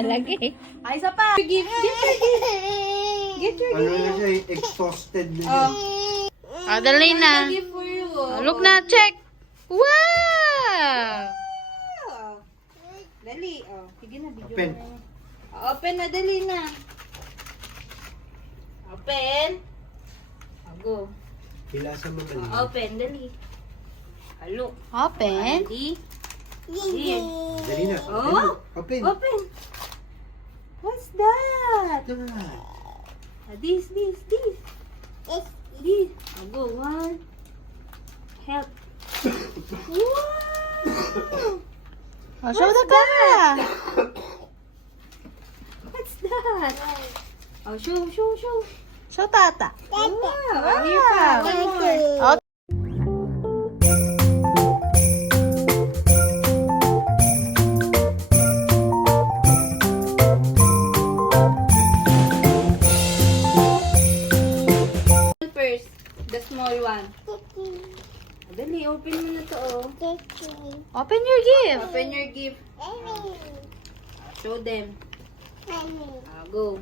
Lagi. Ay, isa pa. Give your Ano na siya, exhausted na siya. dali na. Gift for you. Look na, check. Wow! Dali. Oh, sige na, video Open. na. Open na, dali na. Open. Go. Hilasan mo mali. Open, dali. Look. Open. Dali. Here. Dali na. Oh. Open. Open. What's that? This. This. Go, one. Help. Wow! Oh, show the camera. What's that? Oh, show. Show tata. Wow! Here pa. One more. Oh. First, the small one. Dali, open mo na to, oh. Open your gift. Open your gift. Show them. Go.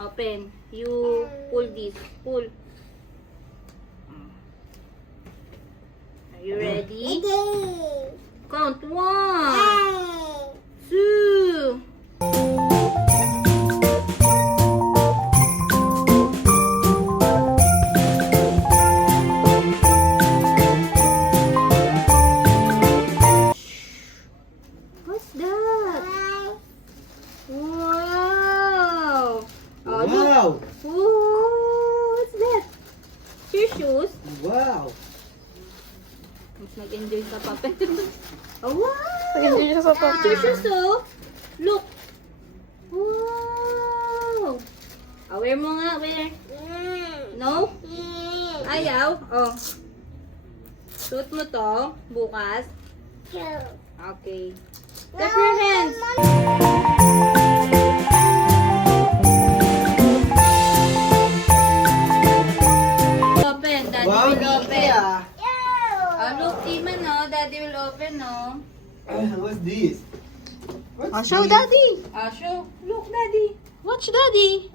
Open. You pull this. Pull. Are you ready? Count. 1, 2. What's that? Wow! Oh, look. Wow! Oh, what's that? Your shoes? Wow! Mas nag-enjoy sa papel. Oh, wow! Nag-enjoy siya sa It's your shoes, oh. Look. Wow! Wear mo nga, wear. No? Ayaw? Oh. Suot mo to bukas. Okay. Clap your hands. Open. Daddy Wow, will Daddy open. ah! Look, Iman, no? Daddy will open, no? What's this? Oh, show daddy. Show. Look, Daddy. Watch daddy.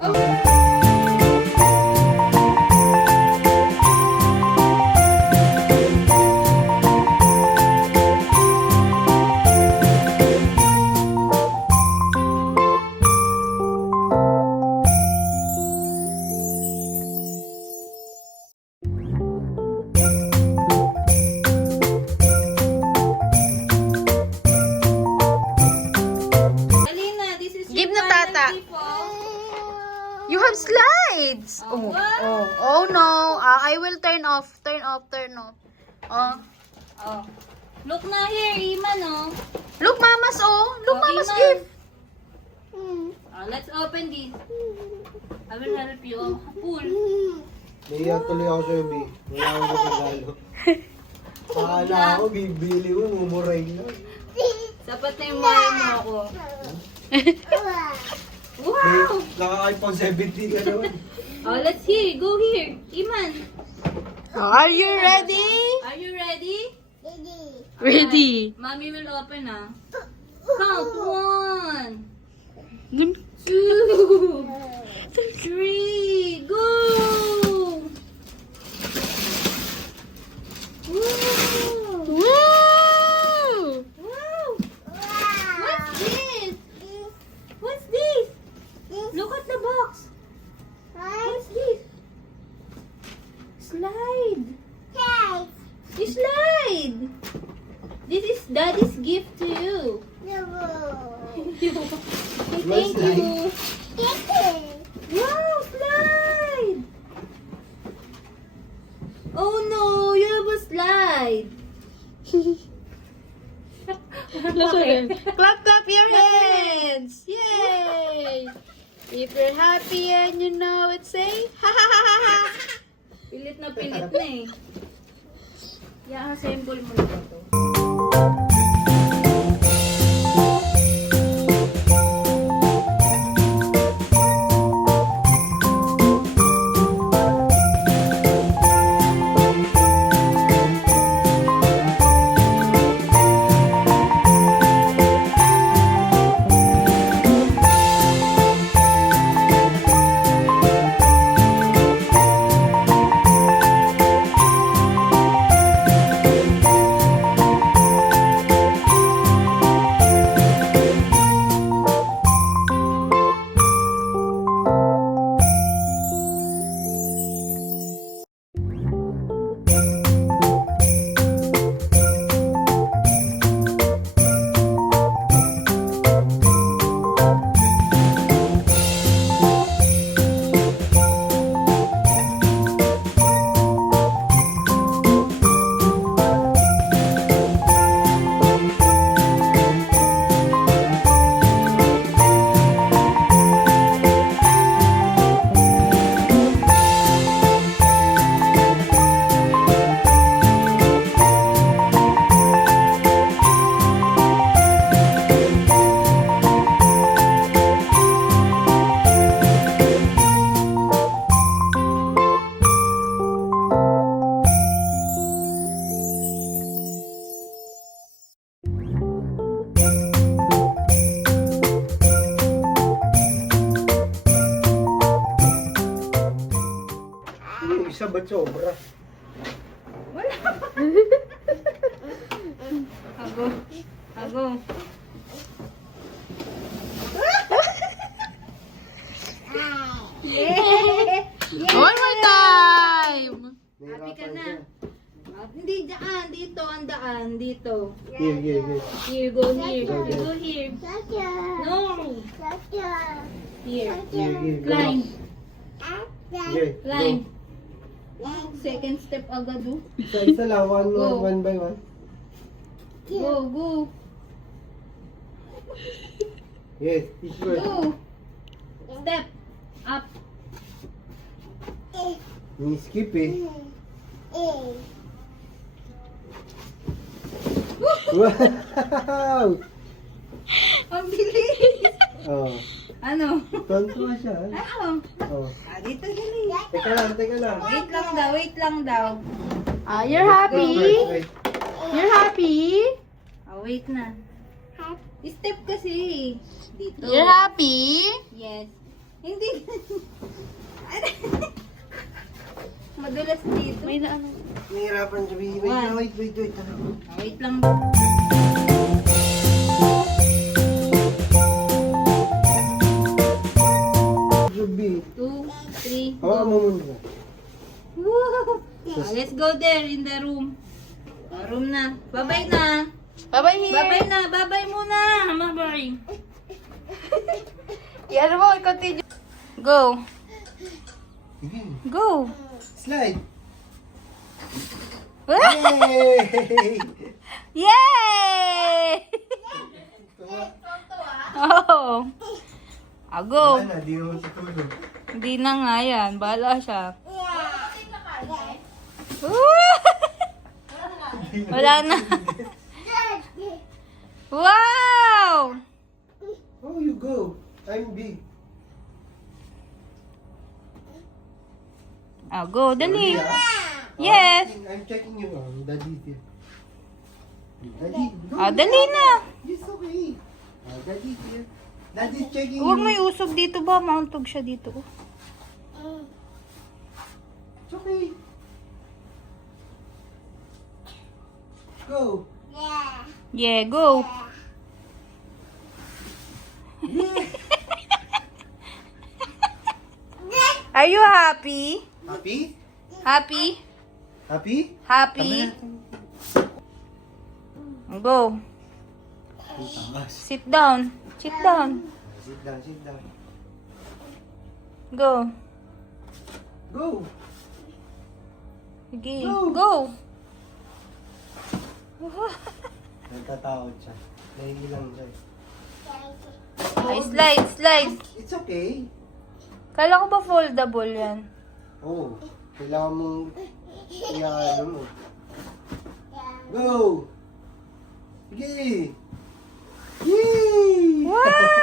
Alina, this is Give your na, final Tata. gift, oh. You have slides. Oh, Oh, wow. oh no. I will turn off. Turn off. Oh. Oh. Look na here, Iman, oh. Look, Mama's Look, Oh, Mama's Iman. gift. Let's open this. I will help you. Oh, pull. Naiyak tuloy ako sa'yo, B. Wala akong regalo. Akala ko, bibili mo, mumuray lang. Sapat na yung mahal mo ako. Wow! Naka-iPhone 17 ka naman. Oh, let's hear. Go here. Iman. Are you ready? Are you ready? Ready. Mommy will open, ah. Count. 1, Dun. 2, 3, Look at the box. What's this? Slide. Slide. This is Daddy's gift to you. Thank you. Wow, slide. Oh no, you have a slide. Clap, clap your hands! Yay! If you're happy and you know it, say ha ha ha ha ha! Pilit na eh. Yeah, assemble mo na ba to? Isa ba sobra? Ago. One more time! Happy ka na. Hindi daan, dito ang daan, dito. Here. Here, go here. You go here. No. Here. Here. Climb. Here, Climb. Second step agad do. Isa lang, Go. one by one. Go. Yes, this way. Go. Step. Up. Ni-skip eh. Wow! Ang bilis. Oh, Ano? tonto siya. Ano? Oh. Dito dali. Teka lang. Wait lang daw. You're happy? Wait. You're happy? Wait na. Step kasi. Dito. You're happy? Yes. Hindi. Madulas dito. May na ano. Nahihirapan siya. One. Wait. Wait lang. Should be. 2, 3, Hawakan mo go. muna. Woo! Let's go there in the room. Room na. Bye-bye na. Bye-bye here. Bye-bye na. Bye-bye muna. Bye-bye. Yan mo, i-continue. Go. Sige. Go. Slide. Ah! Yay! Yay! Oh. Go. Wala na, di naman tutulog. Hindi na nga yan. Bahala siya. Wala na. Wow! Oh, you go. I'm big. Go. Dali. Sorry, ah. Yes. I'm checking you. Daddy here. Daddy, go. Dali na. It's okay. Daddy here. Daddy's checking Huwag you. may usog dito ba? Mauntog siya dito. It's okay. Go. Yeah, go. Are you happy? Happy? Happy? Happy? Happy? Go. Ang taas. Sit down. Sit down. Sit down, sit down. Go. Go! Sige. Go. Go. Nagtatakot siya. Nahihilang siya. Ay, slide, slide. It's okay. Kala ko ba foldable yan? Oo. Kailangan mong i-ano mo. Go! Sige! Yay! Wow!